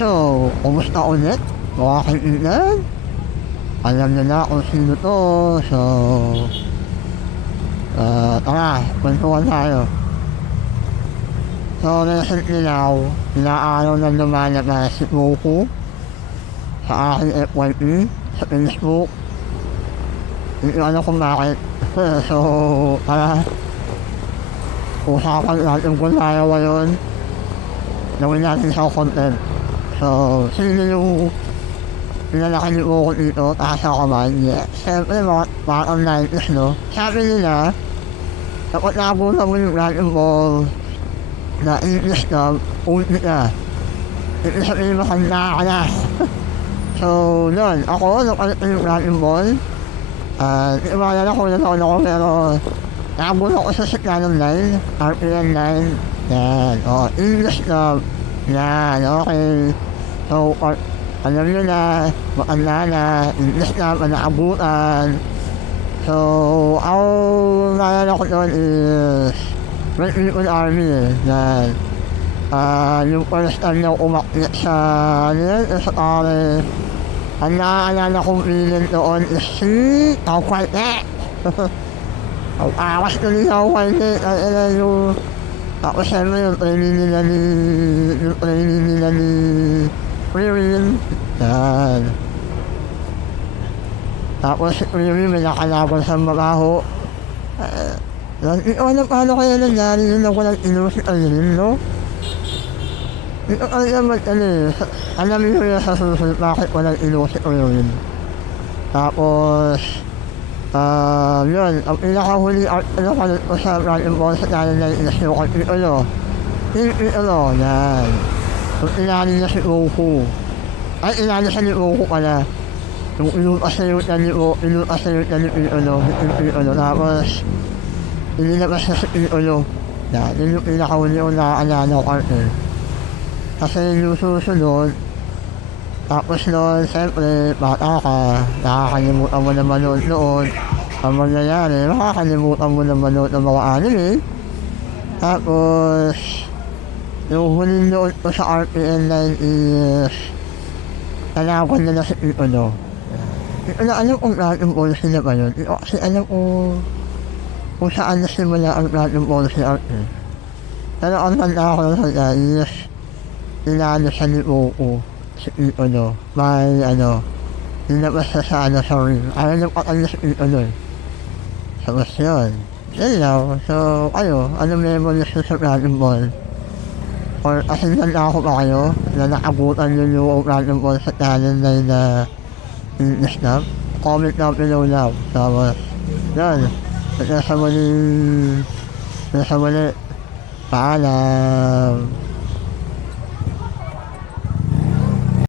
So, kumusta ulit mga kaibigan? Alam niyo na kung sino 'to. So, tara kwentuhan tayo. So, recently now, ilang araw na lumalabas si Goku sa aking FYP sa Facebook. Hindi ko alam kung bakit. So, tara usapan natin kung tayo ngayon. Gawin natin sa content. So, sino yung pinalaki ni Goku dito? Taas ako man. Yeah. Siyempre, mga online is, no? Sabi nila, dapat nabutan mo yung Dragon Ball na English na ulti na. Ibig sabihin makanda ka na. So, yun. Ako, napalit ko yung Dragon Ball. Hindi ko makalala kung ilan taon ako, pero nakabutan ko sa Siklanong 9, RPN 9. Yan. English na. Yan. Okay. So, alam nyo na, makanda na, English na, manaabutan. So, ang naalala ko doon is Red Ribbon Army eh. Yan. Yung first time na umakit sa sa Paris. Ang naaalala kong villain doon is si Tao Quite. Ang awas ko ni Tao Quite. Yung tapos siyempre yung training nila ni Pririn. Yan. Tapos si Pririn may nakalaban sa mabaho. Hindi ko alam paano kaya nangyari yun na walang inusit alin, no? Hindi ko alam alam nyo yun sa susunod bakit walang inusit alin. Tapos, yun, ang pinakahuli art kalit ko sa Dragon Ball sa kaya na inasukan yan. Yung inali na si Goku. Ay, inali siya ni Goku pala. Yung inupasalut na ni Piccolo. Tapos, inilabas na si Piccolo. Yan, yun yung pinakahuli ko naaalala ko eh. Kasi yung susunod, tapos noon, siyempre, bata ka, nakakalimutan mo na manood noon. Ang mangyayari, makakalimutan mo na manood ng mga anime. Tapos, yung huling nood ko sa RPN 9 is, tanawan na si Piccolo. Hindi ko na alam kung Dragon Ball sila ba yun. Hindi ko kasi alam kung saan nasimula ang Dragon Ball si RPN. Pero ang tanda ko lang sa is, inano siya ni Goku. Si Piccolo, may nilabas na sa ring. Ayaw nang patay na si Piccolo eh. Tapos yun. Yun lang. So, anong memories sa Dragon Ball? Or asinsan na ako pa kayo na nakabutan nyo yung Dragon Ball sa channel na English na? Comment na below now. Tapos, yun. Nasa muli. Paalam.